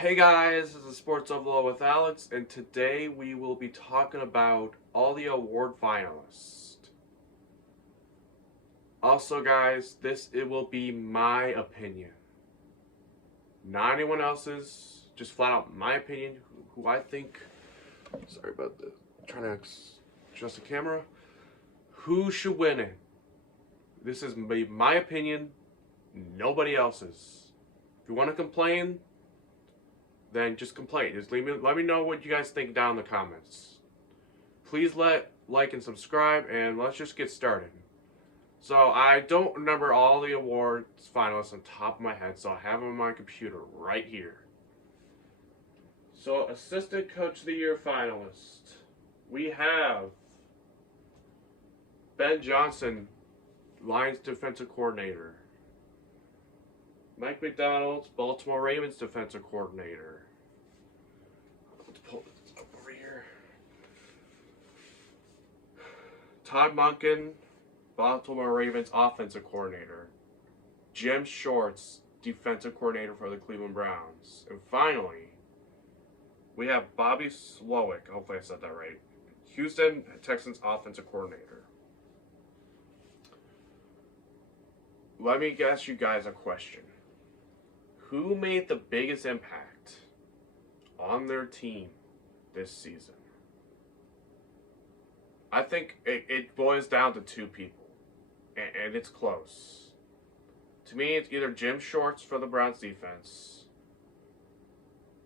Hey guys, this is Sports Overload with Alex, and today we will be talking about all the award finalists. Also, guys, it will be my opinion, not anyone else's. Just flat out my opinion, who I think. Sorry about the trying to adjust the camera. Who should win it? This is my opinion, nobody else's. If you want to complain, then just complain. Just let me know what you guys think down in the comments. Please like and subscribe, and let's just get started. So I don't remember all the awards finalists on top of my head, so I have them on my computer right here. So Assistant Coach of the Year finalist, we have Ben Johnson, Lions Defensive Coordinator. Mike McDonald, Baltimore Ravens Defensive Coordinator. Let's pull this up over here. Todd Monken, Baltimore Ravens Offensive Coordinator. Jim Shorts, Defensive Coordinator for the Cleveland Browns. And finally, we have Bobby Slowik, hopefully I said that right, Houston Texans Offensive Coordinator. Let me ask you guys a question. Who made the biggest impact on their team this season? I think it boils down to two people, and it's close. To me, it's either Jim Shorts for the Browns defense,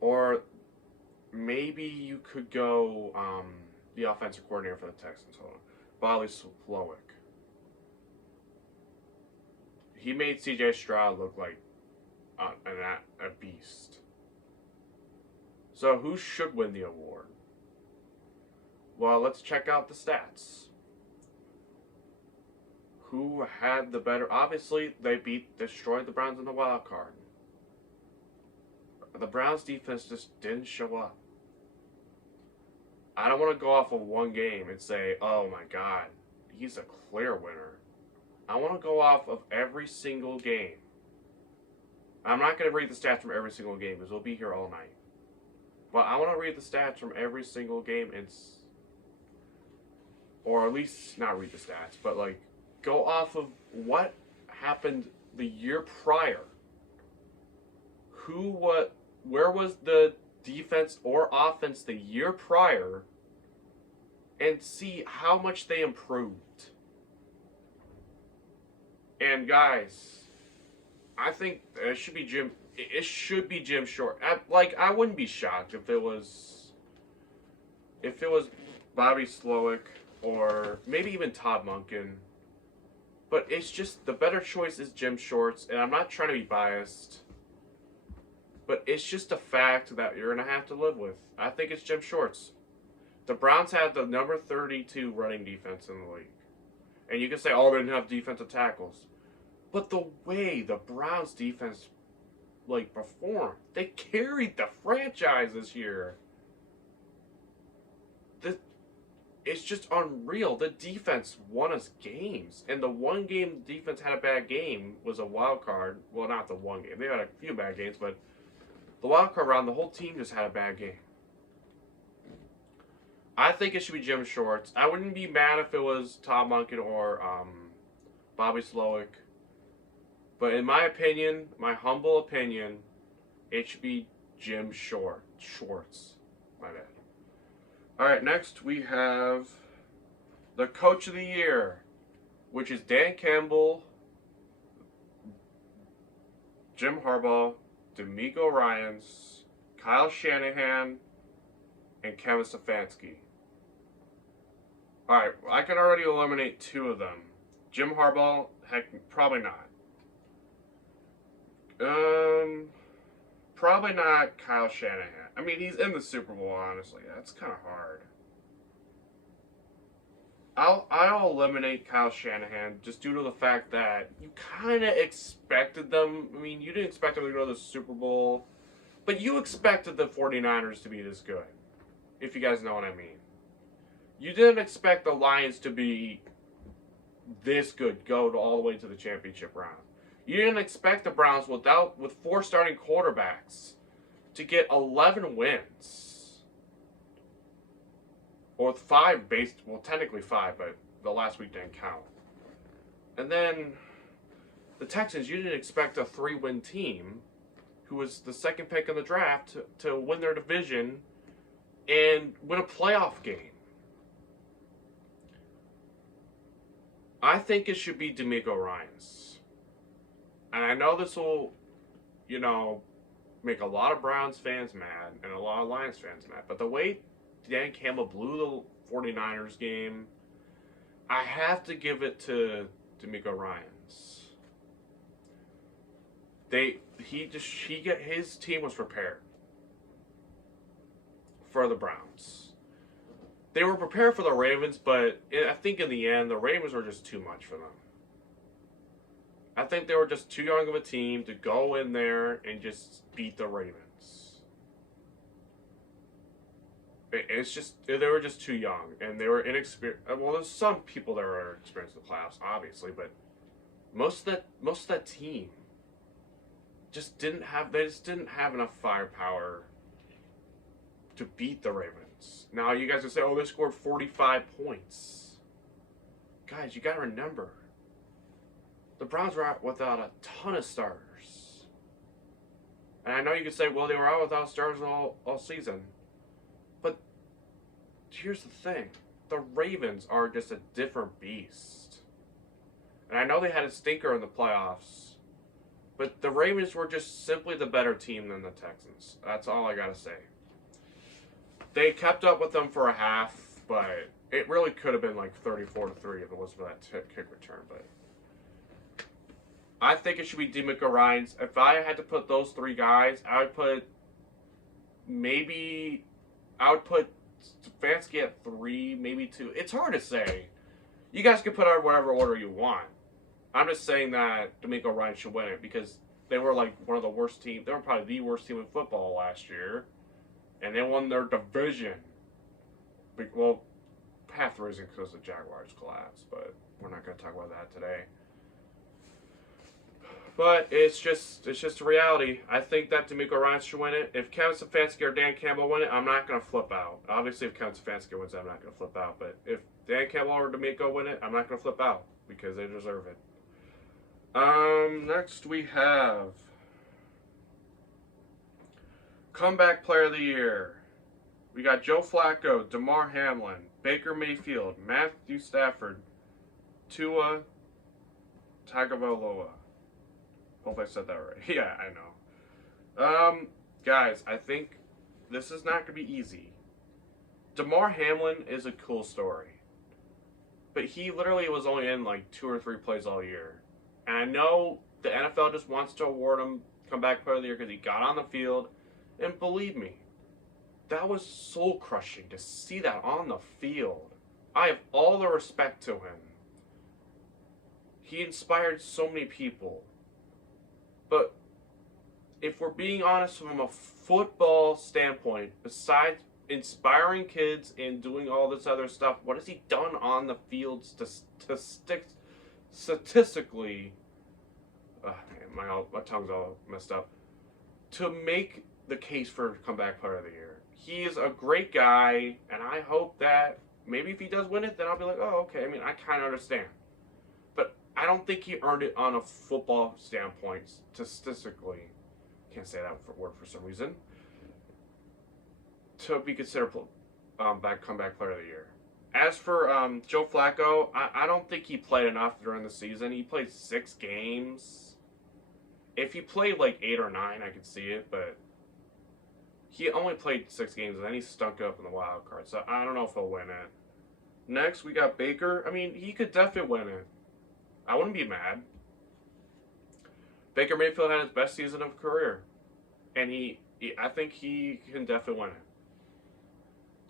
or maybe you could go the offensive coordinator for the Texans. Hold on. Bobby Slowik. He made C.J. Stroud look like a beast. So who should win the award? Well, let's check out the stats. Who had the better? Obviously, they destroyed the Browns in the wild card. The Browns defense just didn't show up. I don't want to go off of one game and say, oh my God, he's a clear winner. I want to go off of every single game. I'm not going to read the stats from every single game because we'll be here all night. But I want to read the stats from every single game, or at least not read the stats, but like go off of what happened the year prior. Where was the defense or offense the year prior, and see how much they improved. And guys, I think it should be Jim. It should be Jim Short. I wouldn't be shocked if it was Bobby Slowik or maybe even Todd Monken. But it's just the better choice is Jim Shorts, and I'm not trying to be biased, but it's just a fact that you're gonna have to live with. I think it's Jim Shorts. The Browns had the number 32 running defense in the league, and you can say, "Oh, they didn't have defensive tackles." But the way the Browns defense performed, they carried the franchise this year. It's just unreal. The defense won us games, and the one game the defense had a bad game was a wild card. Well, not the one game. They had a few bad games, but the wild card round, the whole team just had a bad game. I think it should be Jim Shorts. I wouldn't be mad if it was Todd Monken or Bobby Slowik. But in my opinion, my humble opinion, it should be Jim Shorts. My bad. Alright, next we have the Coach of the Year, which is Dan Campbell, Jim Harbaugh, DeMeco Ryans, Kyle Shanahan, and Kevin Stefanski. Alright, I can already eliminate two of them. Jim Harbaugh, heck, probably not. Probably not Kyle Shanahan. I mean, he's in the Super Bowl, honestly. That's kind of hard. I'll eliminate Kyle Shanahan just due to the fact that you kind of expected them. I mean, you didn't expect them to go to the Super Bowl, but you expected the 49ers to be this good, if you guys know what I mean. You didn't expect the Lions to be this good, go all the way to the championship round. You didn't expect the Browns with four starting quarterbacks to get 11 wins. Or 5 based, well, technically 5, but the last week didn't count. And then the Texans, you didn't expect a 3-win team who was the second pick in the draft to win their division and win a playoff game. I think it should be DeMeco Ryans. And I know this will, make a lot of Browns fans mad and a lot of Lions fans mad. But the way Dan Campbell blew the 49ers game, I have to give it to DeMeco Ryans. His team was prepared for the Browns. They were prepared for the Ravens, but I think in the end, the Ravens were just too much for them. I think they were just too young of a team to go in there and just beat the Ravens. They were just too young, and they were inexperienced. Well, there's some people that are experienced in the playoffs, obviously, but most of that team just didn't have enough firepower to beat the Ravens. Now you guys will say, "Oh, they scored 45 points." Guys, you got to remember, the Browns were out without a ton of starters. And I know you could say, well, they were out without starters all season. But here's the thing. The Ravens are just a different beast. And I know they had a stinker in the playoffs. But the Ravens were just simply the better team than the Texans. That's all I got to say. They kept up with them for a half, but it really could have been like 34-3 if it wasn't for that kick return. But I think it should be DeMeco Ryans. If I had to put those 3 guys, I would put Stefanski at 3, maybe 2. It's hard to say. You guys can put out whatever order you want. I'm just saying that DeMeco Ryans should win it because they were like one of the worst teams. They were probably the worst team in football last year. And they won their division. Well, half the reason because the Jaguars collapsed, but we're not going to talk about that today. But it's just a reality. I think that DeMeco Ryans should win it. If Kevin Stefanski or Dan Campbell win it, I'm not going to flip out. Obviously, if Kevin Stefanski wins it, I'm not going to flip out. But if Dan Campbell or DeMeco win it, I'm not going to flip out because they deserve it. Next we have Comeback Player of the Year. We got Joe Flacco, Damar Hamlin, Baker Mayfield, Matthew Stafford, Tua Tagovailoa. Hope I said that right. Yeah, I know. Guys, I think this is not going to be easy. Damar Hamlin is a cool story. But he literally was only in like 2 or 3 plays all year. And I know the NFL just wants to award him Comeback Player of the Year because he got on the field. And believe me, that was soul-crushing to see that on the field. I have all the respect to him. He inspired so many people. But if we're being honest from a football standpoint, besides inspiring kids and doing all this other stuff, what has he done on the field statistically? My tongue's all messed up. To make the case for Comeback Player of the Year. He is a great guy, and I hope that maybe if he does win it, then I'll be like, oh, okay. I mean, I kind of understand. But I don't think he earned it on a football standpoint, statistically. Can't say that word for some reason. To be considered Comeback Player of the Year. As for Joe Flacco, I don't think he played enough during the season. He played 6 games. If he played like 8 or 9, I could see it, but he only played 6 games, and then he stunk up in the wild card, so I don't know if he'll win it. Next, we got Baker. I mean, he could definitely win it. I wouldn't be mad. Baker Mayfield had his best season of career, and I think he can definitely win it.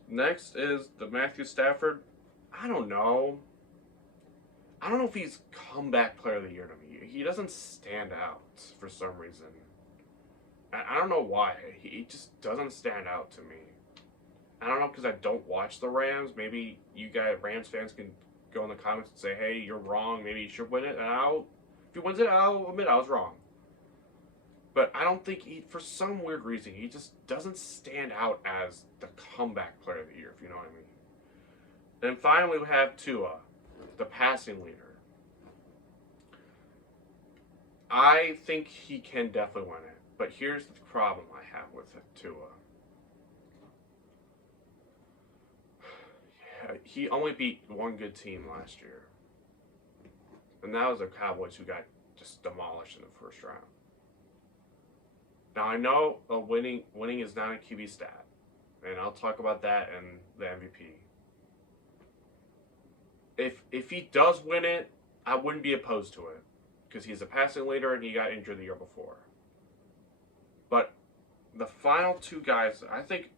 Next is the Matthew Stafford. I don't know. I don't know if he's Comeback Player of the Year to me. He doesn't stand out for some reason. I don't know why. He just doesn't stand out to me. I don't know because I don't watch the Rams. Maybe you guys, Rams fans, can go in the comments and say, hey, you're wrong. Maybe you should win it. And if he wins it, I'll admit I was wrong. But I don't think for some weird reason, he just doesn't stand out as the comeback player of the year, if you know what I mean. Then finally we have Tua, the passing leader. I think he can definitely win it. But here's the problem I have with Tua. He only beat one good team last year. And that was the Cowboys, who got just demolished in the first round. Now I know winning is not a QB stat, and I'll talk about that in the MVP. If he does win it, I wouldn't be opposed to it, because he's a passing leader and he got injured the year before. But the final two guys, I think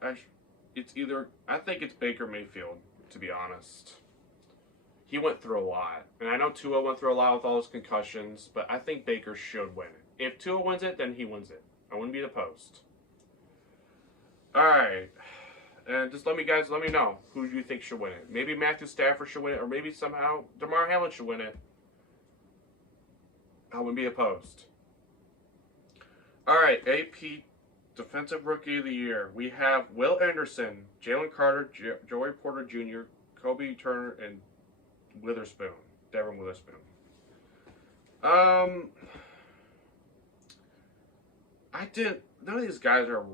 it's Baker Mayfield, to be honest. He went through a lot. And I know Tua went through a lot with all his concussions, but I think Baker should win it. If Tua wins it, then he wins it. I wouldn't be opposed. Alright. And just let me know who you think should win it. Maybe Matthew Stafford should win it, or maybe somehow Damar Hamlin should win it. I wouldn't be opposed. Alright, AP Defensive Rookie of the Year. We have Will Anderson, Jalen Carter, Joey Porter Jr., Kobe Turner, and Devin Witherspoon. None of these guys are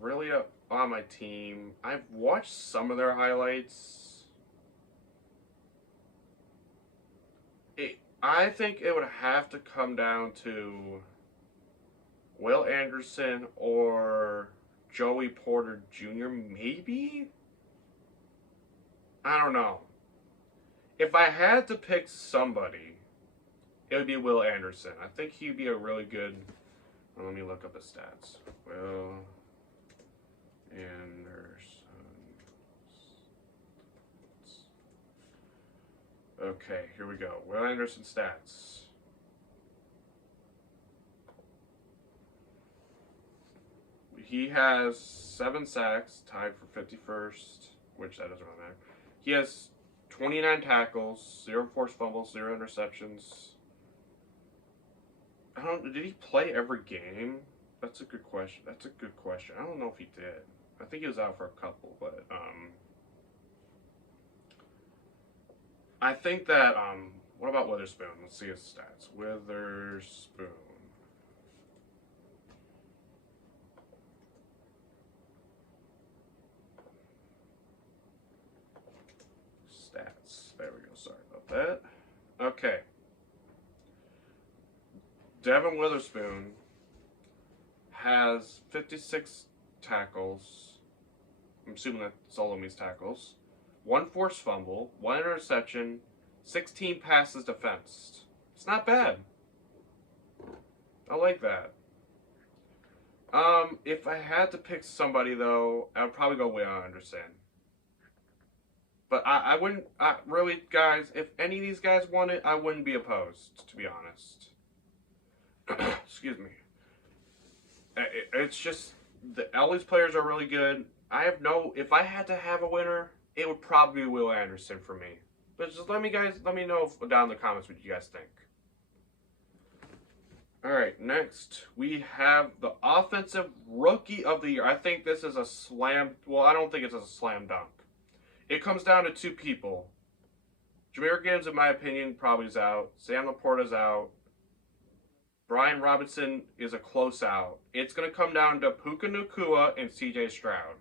really on my team. I've watched some of their highlights. I think it would have to come down to Will Anderson or Joey Porter Jr. maybe? I don't know. If I had to pick somebody, it would be Will Anderson. I think he'd be a really good... Let me look up his stats. Will Anderson. Okay, here we go. Will Anderson stats. He has 7 sacks, tied for 51st, which that doesn't really matter. He has 29 tackles, 0 forced fumbles, 0 interceptions. Did he play every game? That's a good question. I don't know if he did. I think he was out for a couple, but I think that what about Witherspoon? Let's see his stats. Witherspoon. Stats. There we go. Sorry about that. Okay. Devin Witherspoon has 56 tackles. I'm assuming that's all of these tackles. 1 forced fumble, 1 interception, 16 passes defensed. It's not bad. I like that. If I had to pick somebody, though, I would probably go Will Anderson. But I wouldn't, really, guys, if any of these guys won it, I wouldn't be opposed, to be honest. Excuse me. It's just, all these players are really good. If I had to have a winner, it would probably be Will Anderson for me. But just let me know down in the comments what you guys think. Alright, next we have the Offensive Rookie of the Year. I think this is I don't think it's a slam dunk. It comes down to 2 people. Jahmyr Gibbs, in my opinion, probably is out. Sam Laporta's out. Brian Robinson is a close out. It's going to come down to Puka Nacua and CJ Stroud.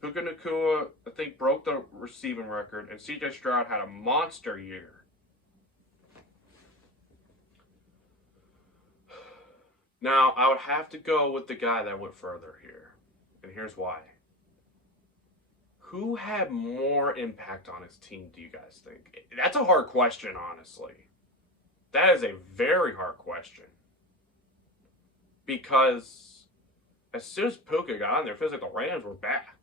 Puka Nacua, I think, broke the receiving record, and CJ Stroud had a monster year. Now, I would have to go with the guy that went further here, and here's why. Who had more impact on his team, do you guys think? That's a hard question, honestly. That is a very hard question. Because as soon as Puka got on there, it feels like the Rams were back.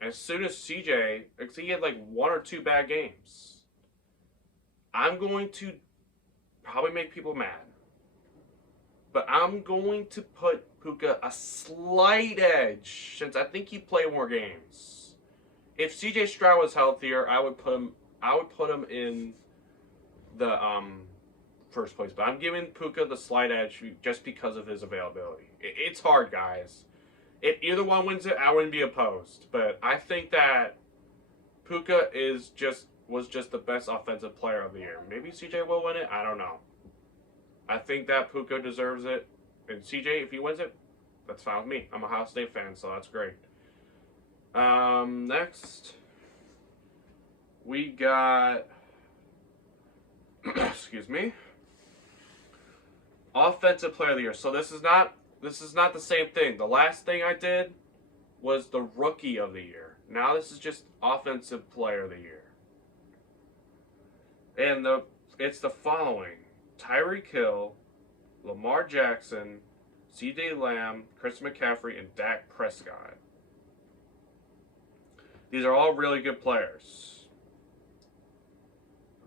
As soon as CJ, he had like 1 or 2 bad games. I'm going to probably make people mad. But I'm going to put Puka a slight edge, since I think he'd play more games. If CJ Stroud was healthier, I would put him in the first place, but I'm giving Puka the slight edge just because of his availability. It's hard, guys. If either one wins it, I wouldn't be opposed. But I think that Puka was just the best offensive player of the year. Maybe CJ will win it. I don't know. I think that Puka deserves it, and CJ, if he wins it, that's fine with me. I'm a Ohio State fan, so that's great. Next, we got excuse me, Offensive Player of the Year. So this is not the same thing. The last thing I did was the Rookie of the Year. Now this is just Offensive Player of the Year. And it's the following: Tyreek Hill, Lamar Jackson, CeeDee Lamb, Chris McCaffrey, and Dak Prescott. These are all really good players.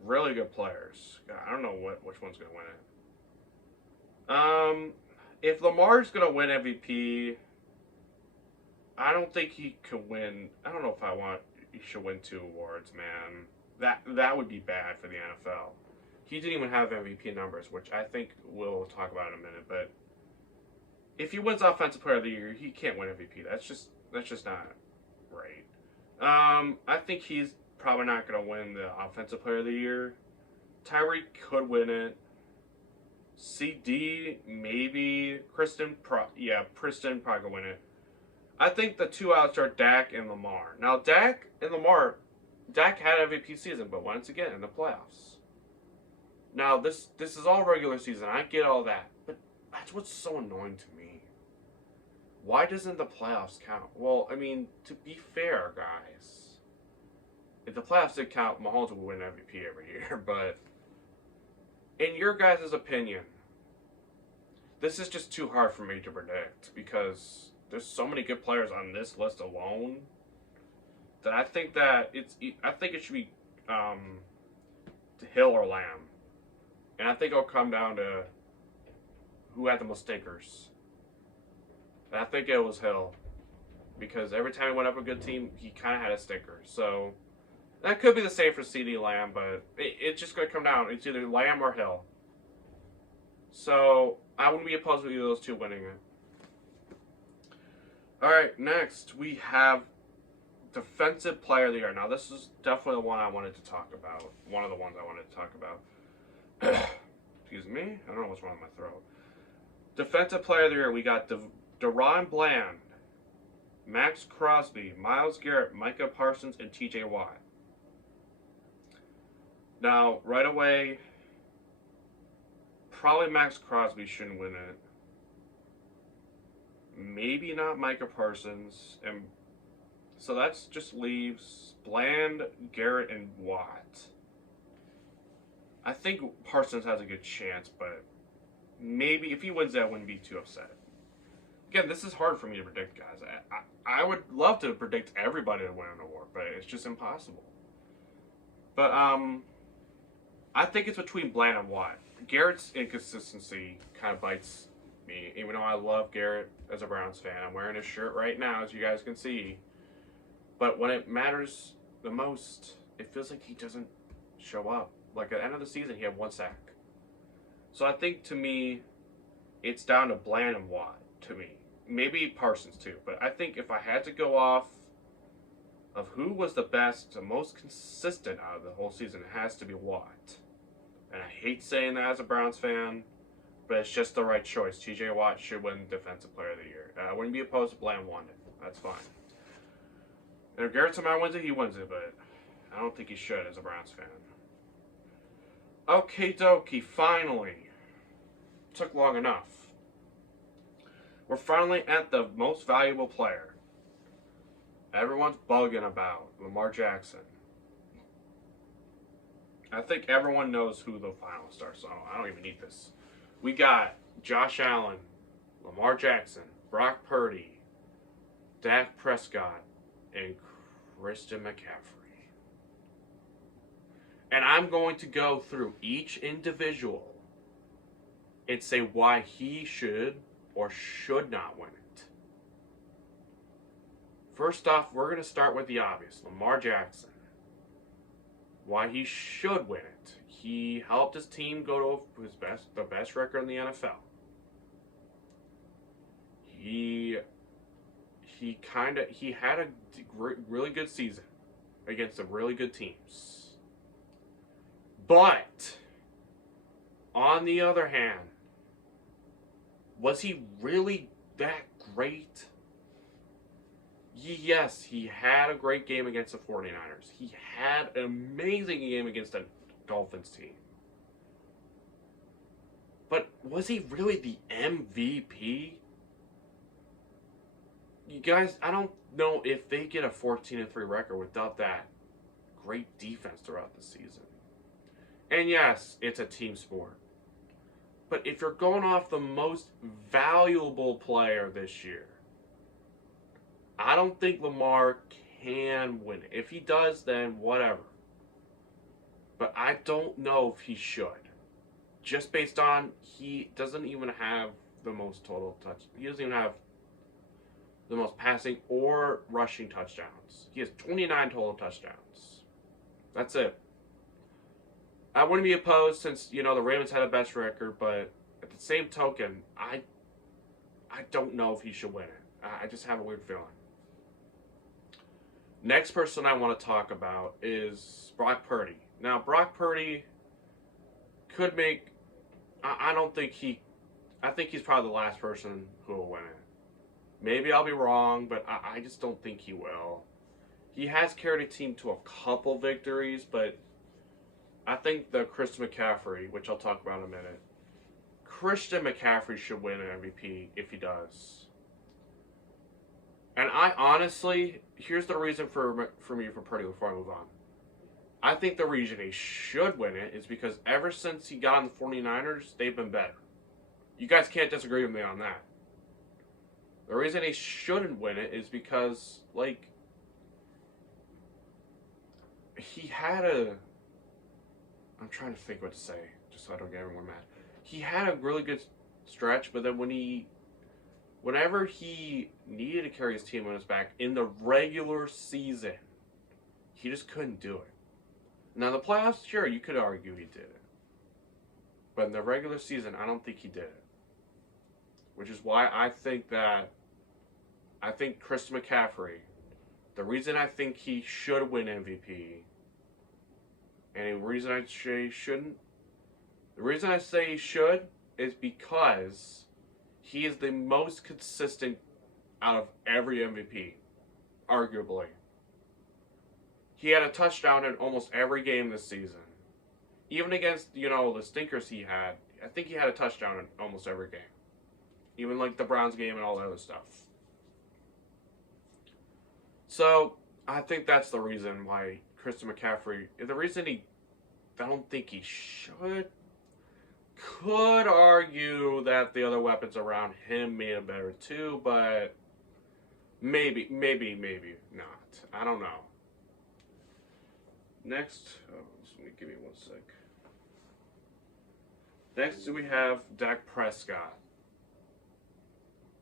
Really good players. God, I don't know which one's going to win it. If Lamar's going to win MVP, I don't think he could win. I don't know if he should win 2 awards, man. That would be bad for the NFL. He didn't even have MVP numbers, which I think we'll talk about in a minute. But if he wins Offensive Player of the Year, he can't win MVP. That's just not right. I think he's probably not going to win the Offensive Player of the Year. Tyreek could win it. CD, maybe. Kristen probably could win it. I think the 2 outs are Dak and Lamar. Now, Dak had an MVP season, but once again, in the playoffs. Now, this is all regular season. I get all that. But that's what's so annoying to me. Why doesn't the playoffs count? Well, I mean, to be fair, guys, if the playoffs did count, Mahomes would win MVP every year. But in your guys' opinion, this is just too hard for me to predict because there's so many good players on this list alone that I think it should be Hill or Lamb, and I think it'll come down to who had the most stinkers. And I think it was Hill because every time he went up a good team, he kind of had a stinker. So that could be the same for CeeDee Lamb, but it's just going to come down. It's either Lamb or Hill. So I wouldn't be opposed to either of those two winning it. All right, next we have Defensive Player of the Year. Now this is definitely the one I wanted to talk about. One of the ones I wanted to talk about. Excuse me. I don't know what's wrong with my throat. Defensive Player of the Year, we got DaRon Bland, Max Crosby, Myles Garrett, Micah Parsons, and TJ Watt. Now, right away, probably Max Crosby shouldn't win it. Maybe not Micah Parsons. And so that just leaves Bland, Garrett, and Watt. I think Parsons has a good chance, but maybe if he wins that, I wouldn't be too upset. Again, this is hard for me to predict, guys. I would love to predict everybody to win an award, but it's just impossible. But I think it's between Bland and Watt. Garrett's inconsistency kind of bites me, even though I love Garrett as a Browns fan. I'm wearing his shirt right now, as you guys can see. But when it matters the most, it feels like he doesn't show up. Like at the end of the season, he had 1 sack. So I think, to me, it's down to Bland and Watt, to me. Maybe Parsons, too. But I think if I had to go off of who was the best, the most consistent out of the whole season, it has to be Watt. And I hate saying that as a Browns fan, but it's just the right choice. TJ Watt should win Defensive Player of the Year. I wouldn't be opposed to Bland won it. That's fine. And if Garrett somehow wins it, he wins it, but I don't think he should as a Browns fan. Okie dokie, finally. Took long enough. We're finally at the most valuable player. Everyone's bugging about Lamar Jackson. I think everyone knows who the finalists are, so I don't even need this. We got Josh Allen, Lamar Jackson, Brock Purdy, Dak Prescott, and Christian McCaffrey. And I'm going to go through each individual and say why he should or should not win it. First off, we're going to start with the obvious, Lamar Jackson. Why he should win it. He helped his team go to the best record in the NFL. He had a really good season against some really good teams. But on the other hand, was he really that great? Yes, he had a great game against the 49ers. He had an amazing game against the Dolphins team. But was he really the MVP? You guys, I don't know if they get a 14-3 record without that great defense throughout the season. And yes, it's a team sport. But if you're going off the most valuable player this year, I don't think Lamar can win it. If he does, then whatever. But I don't know if he should. Just based on he doesn't even have the most total touch. He doesn't even have the most passing or rushing touchdowns. He has 29 total touchdowns. That's it. I wouldn't be opposed since, the Ravens had a best record, but at the same token, I don't know if he should win it. I just have a weird feeling. Next person I want to talk about is Brock Purdy. Now, Brock Purdy could make... I think he's probably the last person who will win it. Maybe I'll be wrong, but I just don't think he will. He has carried a team to a couple victories, but I think the Christian McCaffrey, which I'll talk about in a minute, Christian McCaffrey should win an MVP if he does. And I honestly, here's the reason for me for Purdy before I move on. I think the reason he should win it is because ever since he got on the 49ers, they've been better. You guys can't disagree with me on that. The reason he shouldn't win it is because, he had a... I'm trying to think what to say, just so I don't get everyone mad. He had a really good stretch, but then whenever he needed to carry his team on his back in the regular season, he just couldn't do it. Now, the playoffs, sure, you could argue he did it. But in the regular season, I don't think he did it. Which is why I think Christian McCaffrey, the reason I think he should win MVP, and the reason I say he shouldn't, the reason I say he should is because he is the most consistent out of every MVP, arguably. He had a touchdown in almost every game this season. Even against, the stinkers he had, I think he had a touchdown in almost every game. Even the Browns game and all that other stuff. So, I think that's the reason why Christian McCaffrey, I don't think he should, could argue that the other weapons around him made him better too, but maybe not. I don't know. Next, give me one sec. Next we have Dak Prescott.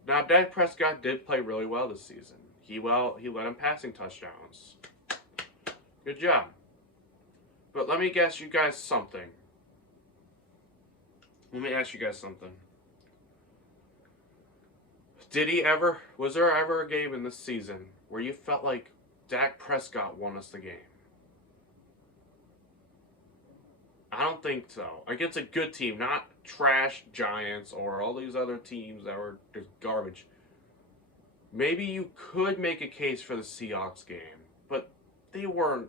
Now, Dak Prescott did play really well this season. He led in passing touchdowns. Good job. But let me ask you guys something. Was there ever a game in this season where you felt like Dak Prescott won us the game? I don't think so. Against a good team, not trash Giants or all these other teams that were just garbage. Maybe you could make a case for the Seahawks game, but they were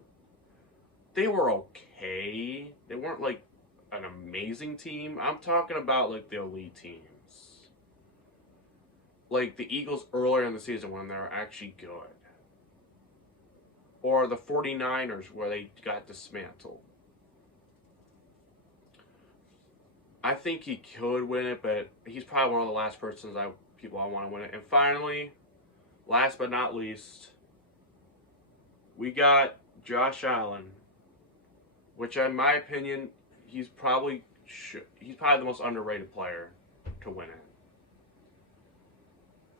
okay. They weren't an amazing team. I'm talking about the elite teams. The Eagles earlier in the season when they were actually good. Or the 49ers where they got dismantled. I think he could win it, but he's probably one of the last people I want to win it. And finally, last but not least, we got Josh Allen, which in my opinion, he's probably the most underrated player to win it.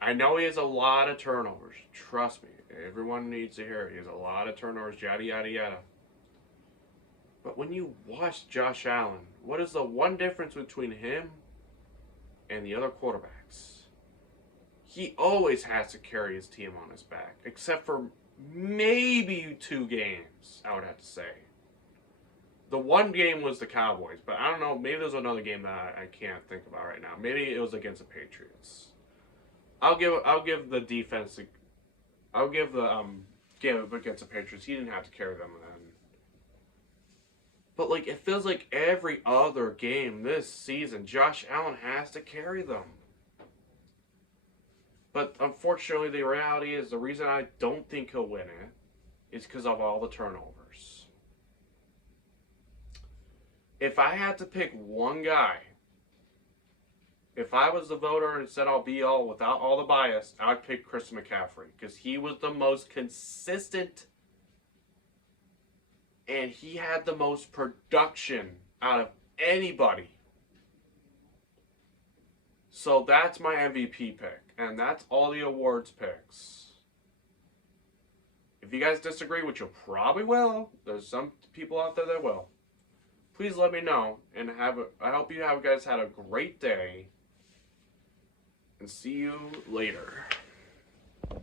I know he has a lot of turnovers. Trust me, everyone needs to hear it. He has a lot of turnovers, yada yada yada. But when you watch Josh Allen, what is the one difference between him and the other quarterbacks? He always has to carry his team on his back, except for maybe 2 games, I would have to say. The one game was the Cowboys, but I don't know, maybe there's another game that I can't think about right now. Maybe it was against the Patriots. I'll give the defense, I'll give the game against the Patriots. He didn't have to carry them then. But like it feels like every other game this season, Josh Allen has to carry them. But unfortunately, the reality is the reason I don't think he'll win it is because of all the turnovers. If I had to pick one guy, if I was the voter and said I'll be all without all the bias, I'd pick Chris McCaffrey because he was the most consistent and he had the most production out of anybody. So that's my MVP pick, and that's all the awards picks. If you guys disagree, which you probably will, there's some people out there that will. Please let me know, and I hope you guys had a great day, and see you later.